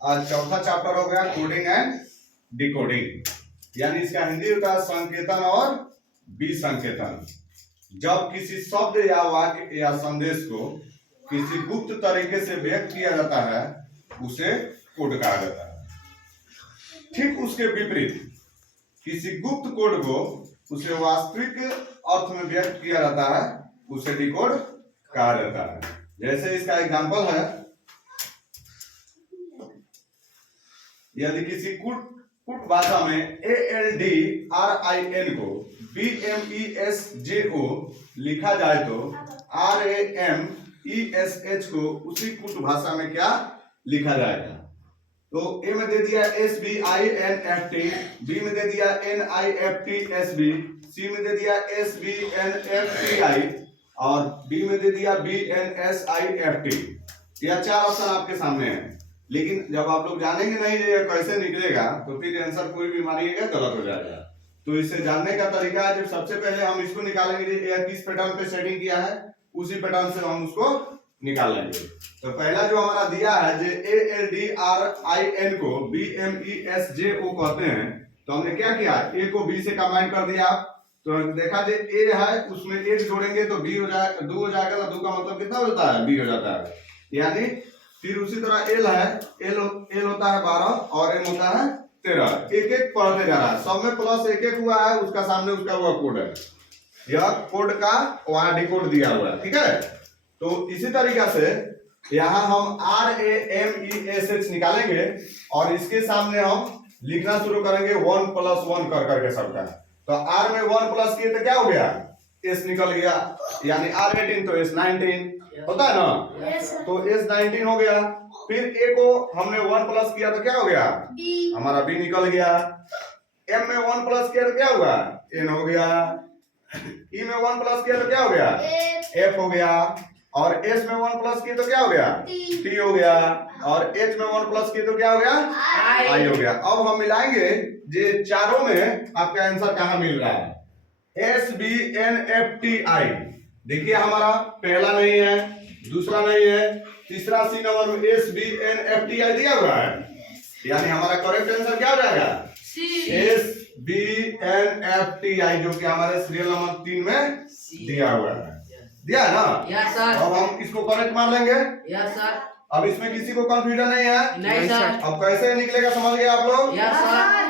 आज चौथा चैप्टर हो गया कोडिंग एंड डिकोडिंग, यानी इसका हिंदी होता है संकेतन और विसंकेतन। जब किसी शब्द या वाक्य या संदेश को किसी गुप्त तरीके से व्यक्त किया जाता है उसे कोड कहा जाता है। ठीक उसके विपरीत किसी गुप्त कोड को उसे वास्तविक अर्थ में व्यक्त किया जाता है उसे डिकोड कहा जाता है। जैसे इसका एग्जांपल है, यदि किसी कुट भाषा में ALDRIN को BMESJO लिखा जाए तो RAMESH को उसी कुट भाषा में क्या लिखा जाएगा? तो ए में दे दिया SBINFT, बी में दे दिया NIFTSB, सी में दे दिया SBNFTI और डी में दे दिया BNSIFT। यह चार ऑप्शन आपके सामने है, लेकिन जब आप लोग जानेंगे नहीं ये कैसे निकलेगा तो फिर आंसर कोई भी मानिएगा गलत हो जाएगा। तो इसे जानने का तरीका है, जब सबसे पहले हम इसको निकालेंगे ये किस पैटर्न पे सेटिंग किया है उसी पैटर्न से हम उसको निकालेंगे। तो पहला जो हमारा दिया है जो ALDRIN को BMESJO कहते हैं, तो हमने क्या किया, ए को बी से कंबाइन कर दिया। तो देखा जो ए है उसमें एक जोड़ेंगे तो बी हो जाएगा, 2 हो जाएगा, तो 2 का मतलब कितना हो जाता है, बी हो जाता है। यानी फिर उसी तरह एल है, एल होता है 12 और एम होता है 13, एक एक पढ़ते जा रहा है, सब में प्लस एक एक हुआ है, उसका सामने उसका हुआ कोड है, यह कोड का वहां डिकोड दिया हुआ है। ठीक है, तो इसी तरीका से यहाँ हम RAMESH निकालेंगे और इसके सामने हम लिखना शुरू करेंगे 1 + 1 कर करके सबका। तो R में 1 प्लस किए तो क्या हो गया, S निकल गया, यानी R18 तो S19 होता है ना। yes, तो S19 हो गया। फिर A को हमने 1 प्लस किया तो क्या हो गया, B, हमारा B निकल गया। M में 1 प्लस किया तो क्या होगा, N हो गया। E में 1 प्लस किया तो क्या हो गया, F हो गया। और S में 1 प्लस किए तो क्या हो गया, T हो गया। और H में 1 प्लस किए तो क्या हो गया, I हो गया। अब हम मिलाएंगे ये चारों में आपका आंसर कहाँ मिल रहा है, SBNFTI। देखिए हमारा पहला नहीं है, दूसरा नहीं है, तीसरा सी नंबर में SBNFTI दिया हुआ है, यानी हमारा करेक्ट आंसर क्या हो जाएगा, SBNFTI, जो कि हमारे सीरियल नंबर 3 में दिया हुआ है। दिया है ना? Yes sir. अब हम इसको करेक्ट मान लेंगे। Yes sir. अब इसमें किसी को कंफ्यूजन नहीं है? नहीं सर। अब कैसे निकलेगा समझ गए आप लोग? Yes sir.